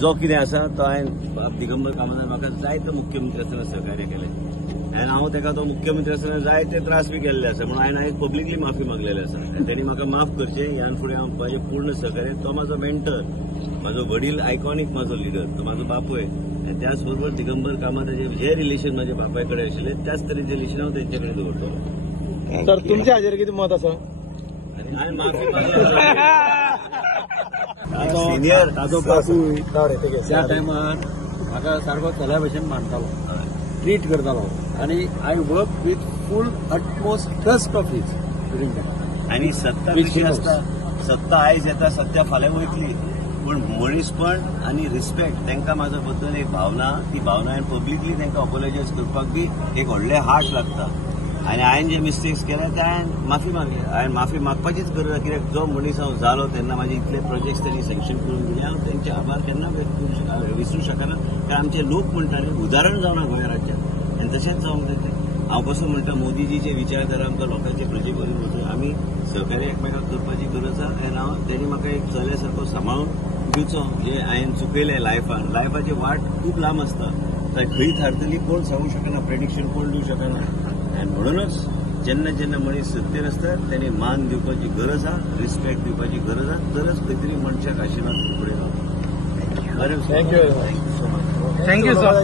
जो कितें आसा तो हांवें दिगंबर कामतान म्हाका जायतो मुख्यमंत्री आसतना सहकार्य केलें आनी हांव ताका तो मुख्यमंत्री आसतना जायते त्रास बी केल्ले आसा म्हणून हांवें आयज पब्लिकली माफी मागलेली आसा आनी तांणी म्हाका माफ करचें ह्यान फुडें हांव म्हजें पूर्ण सहकार्य तो म्हाजो मेंटर म्हाजो वडील आयकॉनीक म्हाजो लिडर तो म्हाजो बापूय आनी त्याच बरोबर दिगंबर कामताचें जे रिलेशन म्हाज्या बापाय कडेन आशिल्लें त्याच तरेचें रिलेशन हांव तेंचे कडेन दवरतलो। सर तुमच्या हाजेर कितें मत आसा? हांवें माफी मागली सिनियर ताजो बापूय त्या टायमार म्हाका सारको चल्या भशेन मानतालो, ट्रीट करतालो आनी I work with full utmost trust of his during that. आणि सत्ता कशी असता, सत्ता आयज येता सत्या फाल्यां वयतली पूण मनीसपण आनी रिस्पेक्ट तांकां म्हाज्या बद्दल एक भावना, ती भावना हांवें पब्लिकली तांकां अपोलोजायज करपाक बी एक व्हडलें हार्ट लागता आनी हांवें जे मिस्टेक्स केले ते हांवें माफी मागली। हांवें माफी मागपाचीच गरज आसा कित्याक जो मनीस हांव जालो तेन्ना म्हाजे इतले प्रोजेक्ट्स तांणी सँक्शन करून दिले हांव तेंचे आभार केन्ना विसरूंक शकना कारण आमचे लोक म्हणटाले उदाहरण जावना गोंय राज्यात आनी तशेंच जावंक जाय तें। हांव कसो म्हणटा मोदीजीचे विचारधारा आमकां लोकांचे प्रजे करून वचून आमी सहकार्य एकमेकाक करपाची गरज आसा आनी हांव तांणी म्हाका एक चल्या सारको सांबाळून दिवचो जे हांवें चुकयलें लायफाची वाट खूब लांब आसता खंय थारतली कोण सांगूं शकना, प्रेडिक्शन कोण दिवं शकना आनी म्हणूनच जेन्ना जेन्ना मनीस सत्तेर आसता तांणी मान दिवपाची गरज आसा, रिस्पेक्ट दिवपाची गरज आसा तरच खंय तरी मनशाक आशिर्वाद फुडें रावता। बरें, thank you so much. Thank you sir.